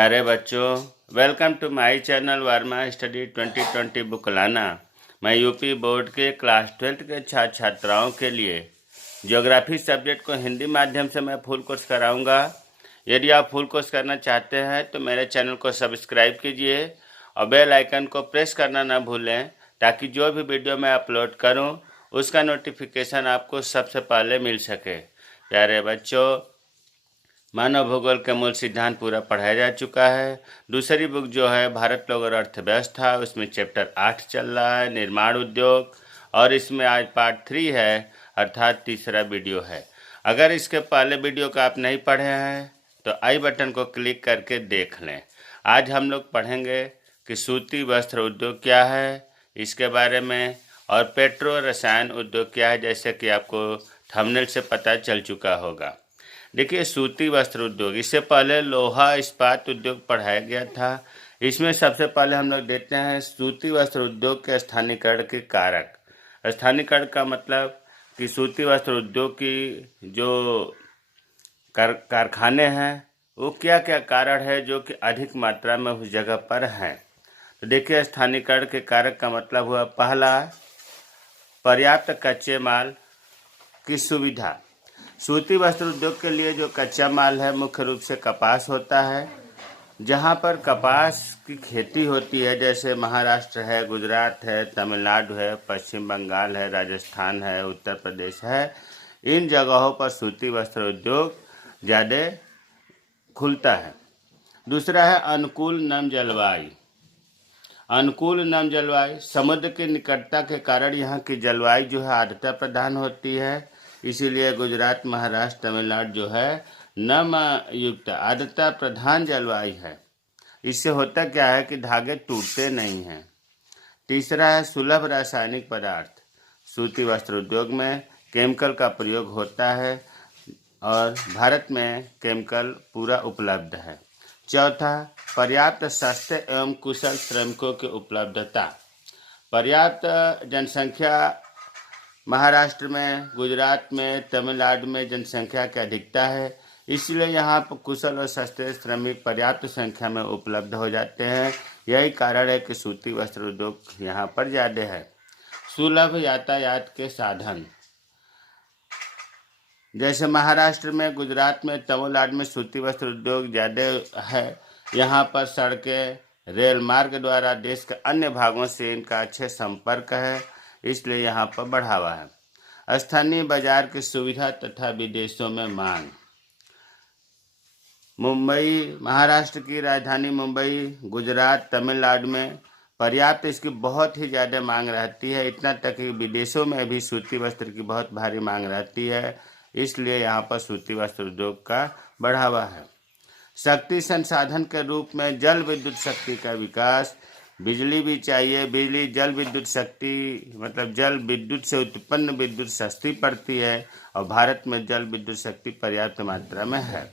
प्यारे बच्चों, welcome to my channel Verma study 2020 book लाना। मैं यूपी बोर्ड के क्लास 12 के छात्र छात्राओं के लिए ज्योग्राफी सब्जेक्ट को हिंदी माध्यम से मैं फुल कोर्स कराऊंगा। यदि आप फुल कोर्स करना चाहते हैं तो मेरे चैनल को सब्सक्राइब कीजिए और बेल आइकन को प्रेस करना ना भूलें, ताकि जो भी वीडियो मैं अपलोड करूं उसका नोटिफिकेशन आपको सबसे पहले मिल सके। प्यारे बच्चों, मानव भूगोल के मूल सिद्धांत पूरा पढ़ाया जा चुका है। दूसरी बुक जो है भारत लोग और अर्थव्यवस्था, उसमें चैप्टर 8 चल रहा है, निर्माण उद्योग, और इसमें आज पार्ट 3 है, अर्थात तीसरा वीडियो है। अगर इसके पहले वीडियो को आप नहीं पढ़े हैं तो आई बटन को क्लिक करके देख लें। आज हम लोग पढ़ेंगे कि सूती वस्त्र उद्योग क्या है, इसके बारे में, और पेट्रो रसायन उद्योग क्या है, जैसे कि आपको थंबनेल से पता चल चुका होगा। देखिए, सूती वस्त्र उद्योग, इससे पहले लोहा इस्पात उद्योग पढ़ाया गया था। इसमें सबसे पहले हम लोग देखते हैं सूती वस्त्र उद्योग के स्थानीयकरण के कारक। स्थानीयकरण का मतलब कि सूती वस्त्र उद्योग की जो कारखाने हैं वो क्या क्या कारण है जो कि अधिक मात्रा में उस जगह पर हैं। तो देखिए, स्थानीयकरण के कारक का मतलब हुआ, पहला, पर्याप्त कच्चे माल की सुविधा। सूती वस्त्र उद्योग के लिए जो कच्चा माल है मुख्य रूप से कपास होता है। जहाँ पर कपास की खेती होती है, जैसे महाराष्ट्र है, गुजरात है, तमिलनाडु है, पश्चिम बंगाल है, राजस्थान है, उत्तर प्रदेश है, इन जगहों पर सूती वस्त्र उद्योग ज़्यादा खुलता है। दूसरा है अनुकूल नम जलवायु। अनुकूल नम जलवायु, समुद्र की निकटता के कारण यहाँ की जलवायु जो है आर्द्रता प्रधान होती है, इसीलिए गुजरात, महाराष्ट्र, तमिलनाडु जो है नम युक्त आर्द्रता प्रधान जलवायु है। इससे होता क्या है कि धागे टूटते नहीं हैं। तीसरा है सुलभ रासायनिक पदार्थ। सूती वस्त्र उद्योग में केमिकल का प्रयोग होता है और भारत में केमिकल पूरा उपलब्ध है। चौथा, पर्याप्त सस्ते एवं कुशल श्रमिकों की उपलब्धता। पर्याप्त जनसंख्या महाराष्ट्र में, गुजरात में, तमिलनाडु में जनसंख्या की अधिकता है, इसलिए यहाँ पर कुशल और सस्ते श्रमिक पर्याप्त संख्या में उपलब्ध हो जाते हैं। यही कारण है कि सूती वस्त्र उद्योग यहाँ पर ज़्यादा है। सुलभ यातायात के साधन, जैसे महाराष्ट्र में, गुजरात में, तमिलनाडु में सूती वस्त्र उद्योग ज़्यादा है। यहाँ पर सड़कें, रेल मार्ग द्वारा देश के अन्य भागों से इनका अच्छे संपर्क है, इसलिए यहाँ पर बढ़ावा है। स्थानीय बाजार की सुविधा तथा विदेशों में मांग। मुंबई, महाराष्ट्र की राजधानी मुंबई, गुजरात, तमिलनाडु में पर्याप्त इसकी बहुत ही ज़्यादा मांग रहती है। इतना तक कि विदेशों में भी सूती वस्त्र की बहुत भारी मांग रहती है, इसलिए यहाँ पर सूती वस्त्र उद्योग का बढ़ावा है। शक्ति संसाधन के रूप में जल विद्युत शक्ति का विकास। बिजली भी चाहिए। बिजली, जल विद्युत शक्ति मतलब जल विद्युत से उत्पन्न विद्युत सस्ती पड़ती है और भारत में जल विद्युत शक्ति पर्याप्त मात्रा में है।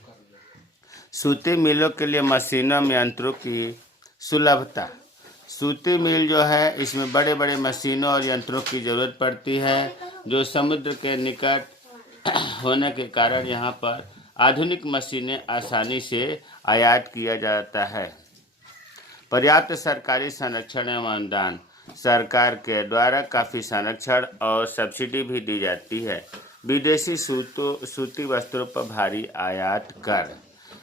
सूती मिलों के लिए मशीनों में यंत्रों की सुलभता। सूती मिल जो है, इसमें बड़े बड़े मशीनों और यंत्रों की ज़रूरत पड़ती है, जो समुद्र के निकट होने के कारण यहाँ पर आधुनिक मशीनें आसानी से आयात किया जाता है। पर्याप्त सरकारी संरक्षण एवं अनुदान। सरकार के द्वारा काफ़ी संरक्षण और सब्सिडी भी दी जाती है। विदेशी सूती वस्त्रों पर भारी आयात कर।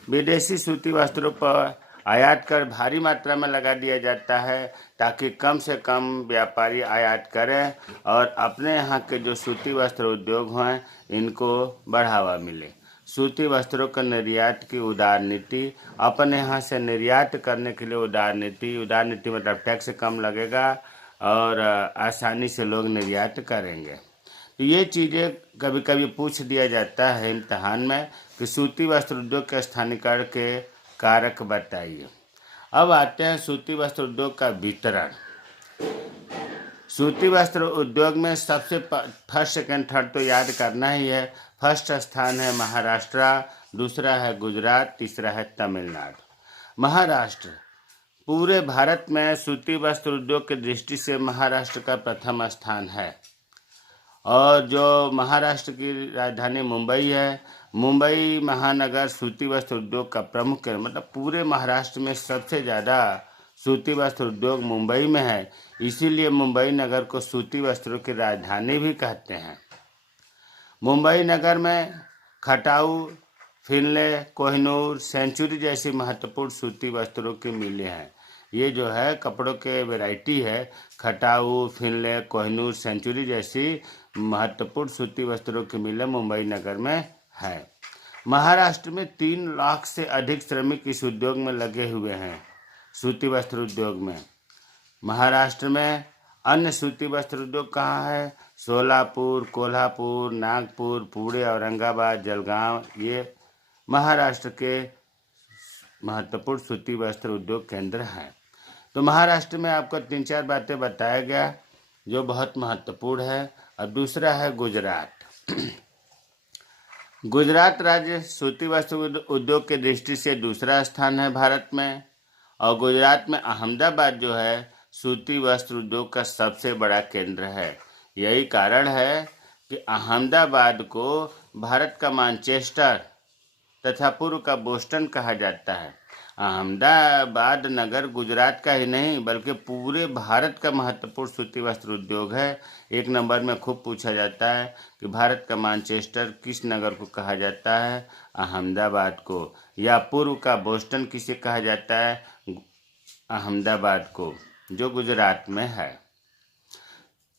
विदेशी सूती वस्त्रों पर आयात कर भारी मात्रा में लगा दिया जाता है, ताकि कम से कम व्यापारी आयात करें और अपने यहाँ के जो सूती वस्त्र उद्योग हैं इनको बढ़ावा मिले। सूती वस्त्रों का निर्यात की उदार नीति। अपने यहाँ से निर्यात करने के लिए उदार नीति मतलब टैक्स कम लगेगा और आसानी से लोग निर्यात करेंगे। तो ये चीज़ें कभी कभी पूछ दिया जाता है इम्तहान में कि सूती वस्त्र उद्योग के स्थानीयकरण के कारक बताइए। अब आते हैं सूती वस्त्र उद्योग का वितरण। सूती वस्त्र उद्योग में सबसे फर्स्ट, सेकंड, थर्ड तो याद करना ही है। फर्स्ट स्थान है महाराष्ट्र, दूसरा है गुजरात, तीसरा है तमिलनाडु। महाराष्ट्र, पूरे भारत में सूती वस्त्र उद्योग की दृष्टि से महाराष्ट्र का प्रथम स्थान है। और जो महाराष्ट्र की राजधानी मुंबई है, मुंबई महानगर सूती वस्त्र उद्योग का प्रमुख केंद्र, मतलब पूरे महाराष्ट्र में सबसे ज़्यादा सूती वस्त्र उद्योग मुंबई में है। इसीलिए मुंबई नगर को सूती वस्त्रों की राजधानी भी कहते हैं। मुंबई नगर में खटाऊ, फिनले, कोहिनूर, सेंचुरी जैसी महत्वपूर्ण सूती वस्त्रों की मिलें हैं। ये जो है कपड़ों के वैरायटी है, खटाऊ, फिनले, कोहिनूर, सेंचुरी जैसी महत्वपूर्ण सूती वस्त्रों की मिलें मुंबई नगर में है। महाराष्ट्र में 3 लाख से अधिक श्रमिक इस उद्योग में लगे हुए हैं, सूती वस्त्र उद्योग में। महाराष्ट्र में अन्य सूती वस्त्र उद्योग कहाँ है? सोलापुर, कोल्हापुर, नागपुर, पुणे, औरंगाबाद, जलगांव, ये महाराष्ट्र के महत्वपूर्ण सूती वस्त्र उद्योग केंद्र हैं। तो महाराष्ट्र में आपको 3-4 बातें बताया गया जो बहुत महत्वपूर्ण है। अब दूसरा है गुजरात। गुजरात राज्य सूती वस्त्र उद्योग की दृष्टि से दूसरा स्थान है भारत में, और गुजरात में अहमदाबाद जो है सूती वस्त्र उद्योग का सबसे बड़ा केंद्र है। यही कारण है कि अहमदाबाद को भारत का मैनचेस्टर तथा पूर्व का बोस्टन कहा जाता है। अहमदाबाद नगर गुजरात का ही नहीं बल्कि पूरे भारत का महत्वपूर्ण सूती वस्त्र उद्योग है। 1 नंबर में खूब पूछा जाता है कि भारत का मैनचेस्टर किस नगर को कहा जाता है? अहमदाबाद को। या पूर्व का बोस्टन किसे कहा जाता है? अहमदाबाद को, जो गुजरात में है।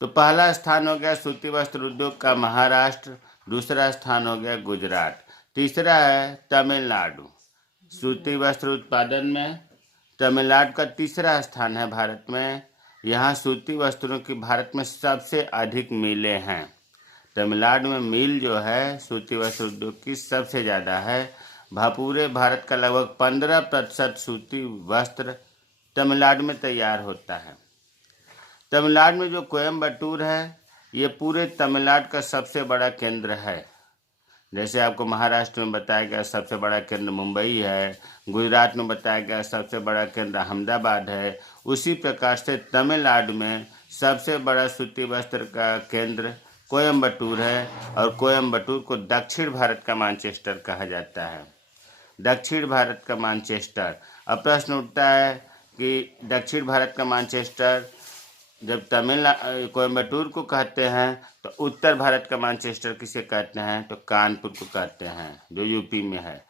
तो पहला स्थान हो गया सूती वस्त्र उद्योग का महाराष्ट्र, दूसरा स्थान हो गया गुजरात, तीसरा है तमिलनाडु। सूती वस्त्र उत्पादन में तमिलनाडु का तीसरा स्थान है भारत में। यहाँ सूती वस्त्रों की भारत में सबसे अधिक मिलें हैं। तमिलनाडु में मिल जो है सूती वस्त्र उद्योग की सबसे ज़्यादा है। पूरे भारत का लगभग 15% सूती वस्त्र तमिलनाडु में तैयार होता है। तमिलनाडु में जो कोयम्बटूर है ये पूरे तमिलनाडु का सबसे बड़ा केंद्र है। जैसे आपको महाराष्ट्र में बताया गया सबसे बड़ा केंद्र मुंबई है, गुजरात में बताया गया सबसे बड़ा केंद्र अहमदाबाद है, उसी प्रकार से तमिलनाडु में सबसे बड़ा सूती वस्त्र का केंद्र कोयम्बटूर है, और कोयम्बटूर को दक्षिण भारत का मैनचेस्टर कहा जाता है। दक्षिण भारत का मैनचेस्टर। अब प्रश्न उठता है कि दक्षिण भारत का मैनचेस्टर जब कोयम्बटूर को कहते हैं तो उत्तर भारत का मैनचेस्टर किसे कहते हैं? तो कानपुर को कहते हैं, जो यूपी में है।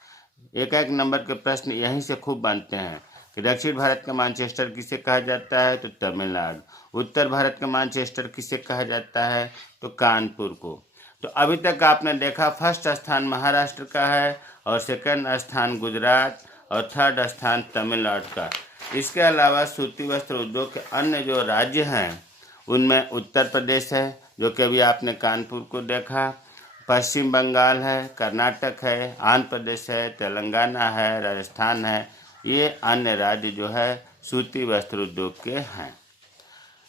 एक नंबर के प्रश्न यहीं से खूब बनते हैं कि दक्षिण भारत का मैनचेस्टर किसे कहा जाता है? तो तमिलनाडु। उत्तर भारत का मैनचेस्टर किसे कहा जाता है? तो कानपुर को। तो अभी तक आपने देखा फर्स्ट स्थान महाराष्ट्र का है, और सेकंड स्थान गुजरात, और थर्ड स्थान तमिलनाडु का। इसके अलावा सूती वस्त्र उद्योग के अन्य जो राज्य हैं उनमें उत्तर प्रदेश है, जो कि अभी आपने कानपुर को देखा, पश्चिम बंगाल है, कर्नाटक है, आंध्र प्रदेश है, तेलंगाना है, राजस्थान है। ये अन्य राज्य जो है सूती वस्त्र उद्योग के हैं।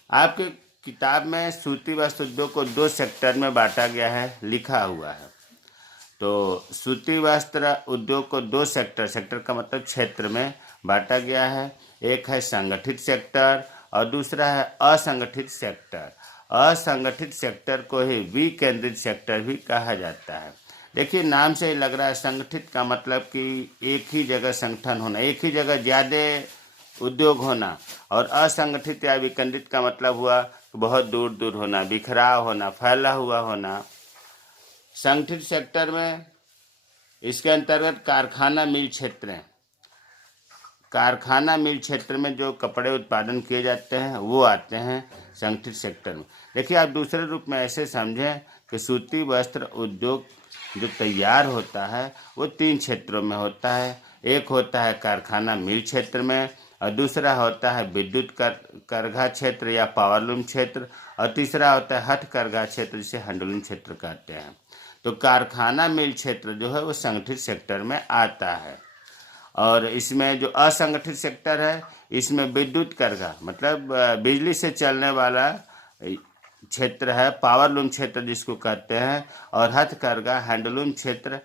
आपके किताब में सूती वस्त्र उद्योग को 2 सेक्टर में बांटा गया है, लिखा हुआ है। तो सूती वस्त्र उद्योग को 2 सेक्टर का मतलब क्षेत्र में बांटा गया है। एक है संगठित सेक्टर और दूसरा है असंगठित सेक्टर। असंगठित सेक्टर को ही विकेंद्रित सेक्टर भी कहा जाता है। देखिए नाम से ही लग रहा है, संगठित का मतलब कि एक ही जगह संगठन होना, एक ही जगह ज़्यादा उद्योग होना, और असंगठित या विकेंद्रित का मतलब हुआ बहुत दूर दूर होना, बिखराव होना, फैला हुआ होना। संगठित सेक्टर में इसके अंतर्गत कारखाना मिल क्षेत्र हैं। कारखाना मिल क्षेत्र में जो कपड़े उत्पादन किए जाते हैं वो आते हैं संगठित सेक्टर में। देखिए आप दूसरे रूप में ऐसे समझें कि सूती वस्त्र उद्योग जो तैयार होता है वो 3 क्षेत्रों में होता है। एक होता है कारखाना मिल क्षेत्र में, और दूसरा होता है विद्युत करघा क्षेत्र या पावरलूम क्षेत्र, और तीसरा होता है हठ करघा क्षेत्र जिसे हैंडलूम क्षेत्र कहते हैं। तो कारखाना मिल क्षेत्र जो है वो संगठित सेक्टर में आता है। और इसमें जो असंगठित सेक्टर है इसमें विद्युत करघा मतलब बिजली से चलने वाला क्षेत्र है, पावरलूम क्षेत्र जिसको कहते हैं, और हथकरघा हैंडलूम क्षेत्र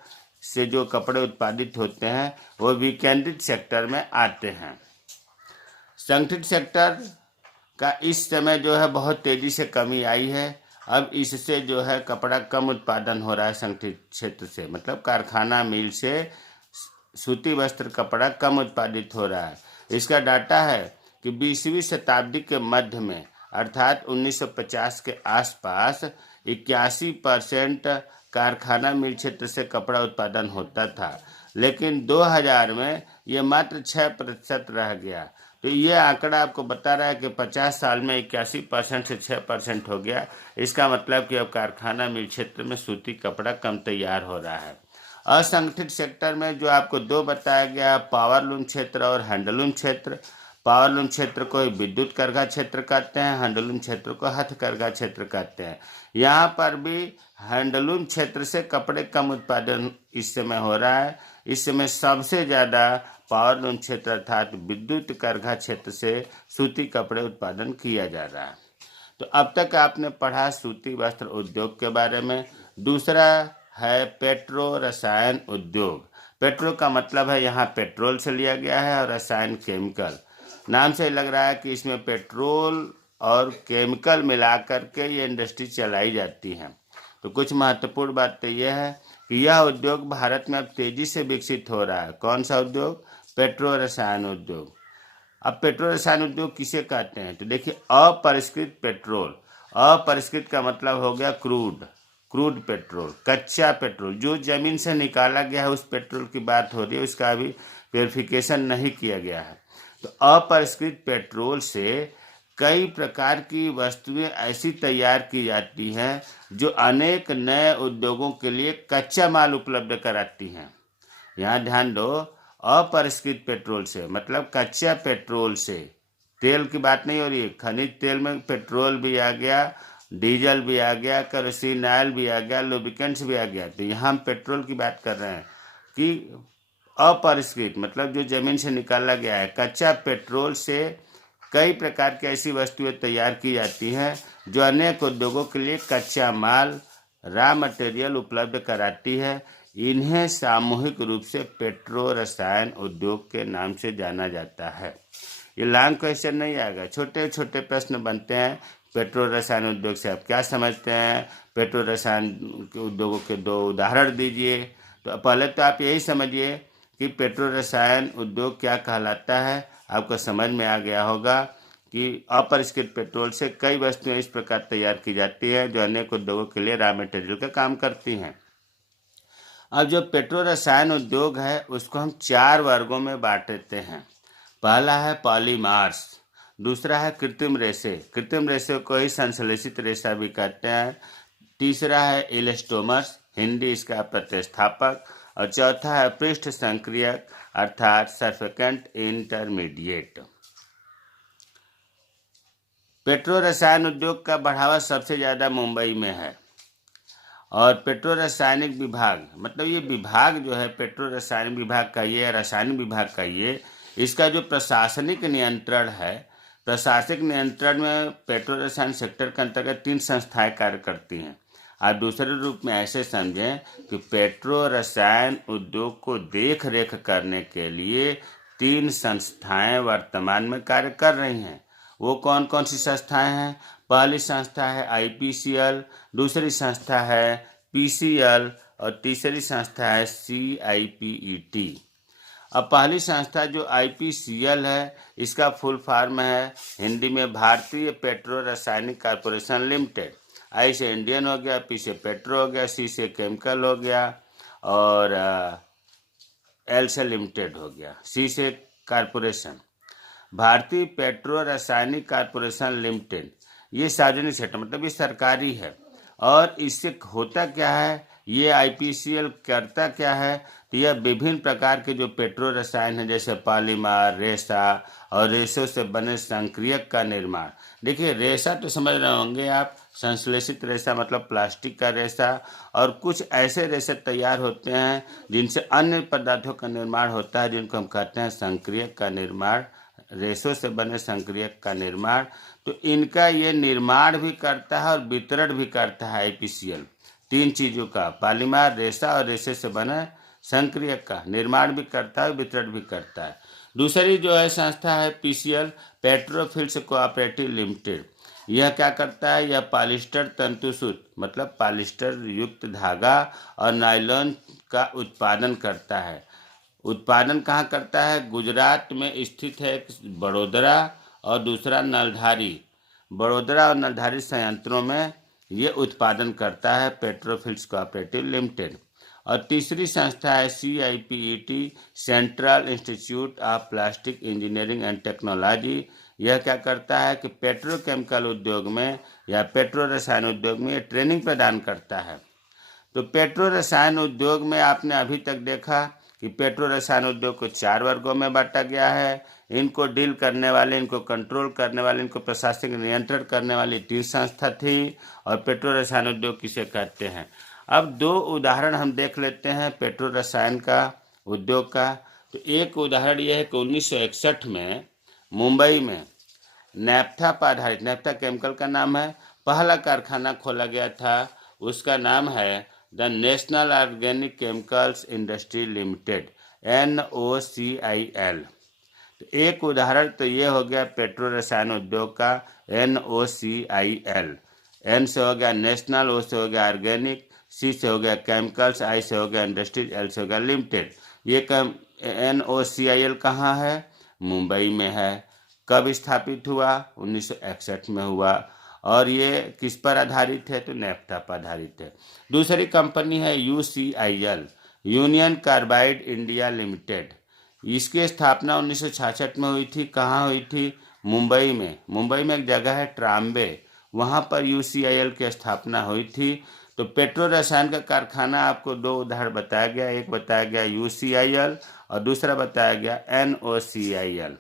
से जो कपड़े उत्पादित होते हैं वो विकेंद्रित सेक्टर में आते हैं। संगठित सेक्टर का इस समय जो है बहुत तेज़ी से कमी आई है, अब इससे जो है कपड़ा कम उत्पादन हो रहा है संगठित क्षेत्र से, मतलब कारखाना मिल से सूती वस्त्र कपड़ा कम उत्पादित हो रहा है। इसका डाटा है कि 20वीं शताब्दी के मध्य में अर्थात 1950 के आसपास 81% कारखाना मिल क्षेत्र से कपड़ा उत्पादन होता था, लेकिन 2000 में ये मात्र 6% रह गया। तो ये आंकड़ा आपको बता रहा है कि 50 साल में 81% से 6% हो गया। इसका मतलब कि अब कारखाना मिल क्षेत्र में सूती कपड़ा कम तैयार हो रहा है। असंगठित सेक्टर में जो आपको दो बताया गया, पावरलूम क्षेत्र और हैंडलूम क्षेत्र। पावरलूम क्षेत्र को विद्युत करघा क्षेत्र कहते हैं, हैंडलूम क्षेत्र को हथकरघा क्षेत्र कहते हैं। यहाँ पर भी हैंडलूम क्षेत्र से कपड़े कम उत्पादन इस समय हो रहा है। इस समय सबसे ज़्यादा पावरलूम क्षेत्र अर्थात विद्युत करघा क्षेत्र से सूती कपड़े उत्पादन किया जा रहा है। तो अब तक आपने पढ़ा सूती वस्त्र उद्योग के बारे में। दूसरा है पेट्रो रसायन उद्योग। पेट्रो का मतलब है यहाँ पेट्रोल से लिया गया है और रसायन केमिकल। नाम से लग रहा है कि इसमें पेट्रोल और केमिकल मिला करके ये इंडस्ट्री चलाई जाती है। तो कुछ महत्वपूर्ण बात तो यह है कि यह उद्योग भारत में अब तेजी से विकसित हो रहा है। कौन सा उद्योग? पेट्रो रसायन उद्योग। अब पेट्रो रसायन उद्योग किसे कहते हैं? तो देखिए, अपरिष्कृत पेट्रोल। अपरिष्कृत का मतलब हो गया क्रूड पेट्रोल, कच्चा पेट्रोल जो जमीन से निकाला गया है, उस पेट्रोल की बात हो रही है, उसका अभी प्योरिफिकेशन नहीं किया गया है। तो अपरिष्कृत पेट्रोल से कई प्रकार की वस्तुएं ऐसी तैयार की जाती हैं जो अनेक नए उद्योगों के लिए कच्चा माल उपलब्ध कराती हैं। यहाँ ध्यान दो, अपरिष्कृत पेट्रोल से मतलब कच्चा पेट्रोल से, तेल की बात नहीं हो रही है। खनिज तेल में पेट्रोल भी आ गया, डीजल भी आ गया, केरोसिन ऑयल भी आ गया, लुब्रिकेंट्स भी आ गया। तो यहाँ हम पेट्रोल की बात कर रहे हैं कि अपरिष्कृत मतलब जो जमीन से निकाला गया है। कच्चा पेट्रोल से कई प्रकार की ऐसी वस्तुएं तैयार की जाती हैं जो अनेक उद्योगों के लिए कच्चा माल, रॉ मटेरियल उपलब्ध कराती है। इन्हें सामूहिक रूप से पेट्रो रसायन उद्योग के नाम से जाना जाता है। ये लॉन्ग क्वेश्चन नहीं आएगा, छोटे छोटे प्रश्न बनते हैं। पेट्रो रसायन उद्योग से आप क्या समझते हैं? पेट्रो रसायन के उद्योगों के दो उदाहरण दीजिए। तो पहले तो आप यही समझिए कि पेट्रो रसायन उद्योग क्या कहलाता है। आपको समझ में आ गया होगा कि अपरिष्कृत पेट्रोल से कई वस्तुएं इस प्रकार तैयार की जाती हैं जो अनेक उद्योगों के लिए रॉ मटेरियल का काम करती हैं। अब जो पेट्रो रसायन उद्योग है उसको हम 4 वर्गों में बांट देते हैं। पहला है पॉलीमार्स, दूसरा है कृत्रिम रेशे, कृत्रिम रेशे को ही संश्लेषित रेशा भी कहते हैं। तीसरा है इलेस्टोमर्स, हिंदी इसका प्रतिस्थापक, और चौथा है पृष्ठ संक्रियक अर्थात सर्फेकेंट इंटरमीडिएट। पेट्रो रसायन उद्योग का बढ़ावा सबसे ज़्यादा मुंबई में है। और पेट्रो रासायनिक विभाग मतलब ये विभाग जो है पेट्रो रासायनिक विभाग का ये, रासायनिक विभाग का ये, इसका जो प्रशासनिक नियंत्रण है, प्रशासनिक नियंत्रण में पेट्रो रसायन सेक्टर के अंतर्गत 3 संस्थाएं कार्य करती हैं। आप दूसरे रूप में ऐसे समझें कि पेट्रो रसायन उद्योग को देख रेख करने के लिए 3 संस्थाएं वर्तमान में कार्य कर रही हैं। वो कौन कौन सी संस्थाएं हैं? पहली संस्था है IPCL, दूसरी संस्था है PCL और तीसरी संस्था है CIPET। अब पहली संस्था जो IPCL है, इसका फुल फॉर्म है हिंदी में भारतीय पेट्रो रासायनिक कॉर्पोरेशन लिमिटेड। I से इंडियन हो गया, P से पेट्रो हो गया, C से केमिकल हो गया और L से लिमिटेड हो गया, C से कॉर्पोरेशन। भारतीय पेट्रो रासायनिक कॉर्पोरेशन लिमिटेड ये सार्वजनिक क्षेत्र मतलब ये सरकारी है। और इससे होता क्या है, ये IPCL करता क्या है? तो यह विभिन्न प्रकार के जो पेट्रो रसायन है जैसे पॉलीमर, रेशा और रेशों से बने संक्रियक का निर्माण। देखिए, रेशा तो समझ रहे होंगे आप, संश्लेषित रेशा मतलब प्लास्टिक का रेशा, और कुछ ऐसे रेशे तैयार होते हैं जिनसे अन्य पदार्थों का निर्माण होता है जिनको हम कहते हैं संक्रियक का निर्माण, रेशों से बने संक्रियक का निर्माण। तो इनका ये निर्माण भी करता है और वितरण भी करता है IPCL। 3 चीज़ों का, पॉलीमर, रेशा और रेशे से बने संक्रियक का निर्माण भी करता है, वितरण भी करता है। दूसरी जो है संस्था है पीसीएल, पेट्रोफिल्स कोऑपरेटिव लिमिटेड। यह क्या करता है, यह पॉलिस्टर तंतुसूत मतलब पॉलिस्टर युक्त धागा और नायलॉन का उत्पादन करता है। उत्पादन कहाँ करता है, गुजरात में स्थित है बड़ोदरा और दूसरा नलधारी। बड़ोदरा और नलधारी संयंत्रों में ये उत्पादन करता है पेट्रोफिल्स कोऑपरेटिव लिमिटेड। और तीसरी संस्था है CIPET, central institute of plastic engineering and technology. यह क्या करता है कि पेट्रोकेमिकल उद्योग में या पेट्रो रसायन उद्योग में ट्रेनिंग प्रदान करता है। तो पेट्रो रसायन उद्योग में आपने अभी तक देखा कि पेट्रो रसायन उद्योग को 4 वर्गों में बांटा गया है। इनको डील करने वाले, इनको कंट्रोल करने वाले, इनको प्रशासनिक नियंत्रण करने वाली 3 संस्था थी। और पेट्रो रसायन उद्योग किसे कहते हैं। अब 2 उदाहरण हम देख लेते हैं पेट्रो रसायन का उद्योग का। तो एक उदाहरण यह है कि 1961 में मुंबई में नैफ्था पर आधारित, नैफ्था केमिकल का नाम है, पहला कारखाना खोला गया था। उसका नाम है the national organic chemicals industry limited, NOCIL। तो एक उदाहरण तो ये हो गया पेट्रो रसायन उद्योग का, NOCIL। N से हो गया नेशनल, O से हो गया ऑर्गेनिक, C से हो गया केमिकल्स, I से हो गया इंडस्ट्रीज, L से हो गया लिमिटेड। ये NOCIL कहाँ है, मुंबई में है। कब स्थापित हुआ, 1961 में हुआ। और ये किस पर आधारित है, तो नैफ्था पर आधारित है। दूसरी कंपनी है UCIL, union carbide India limited. इसकी स्थापना 1966 में हुई थी। कहाँ हुई थी, मुंबई में। मुंबई में एक जगह है ट्राम्बे, वहाँ पर UCIL की स्थापना हुई थी। तो पेट्रो रसायन का कारखाना आपको 2 उदाहरण बताया गया, एक बताया गया UCIL और दूसरा बताया गया NOCIL।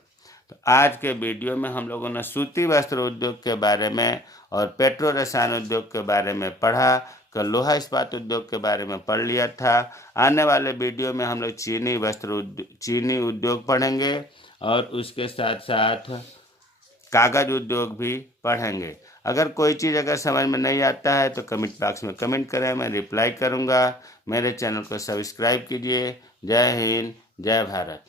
तो आज के वीडियो में हम लोगों ने सूती वस्त्र उद्योग के बारे में और पेट्रो रसायन उद्योग के बारे में पढ़ा। कल लोहा इस्पात उद्योग के बारे में पढ़ लिया था। आने वाले वीडियो में हम लोग चीनी उद्योग पढ़ेंगे और उसके साथ साथ कागज उद्योग भी पढ़ेंगे। अगर कोई चीज़ अगर समझ में नहीं आता है तो कमेंट बॉक्स में कमेंट करें, मैं रिप्लाई करूंगा। मेरे चैनल को सब्सक्राइब कीजिए। जय हिंद, जय भारत।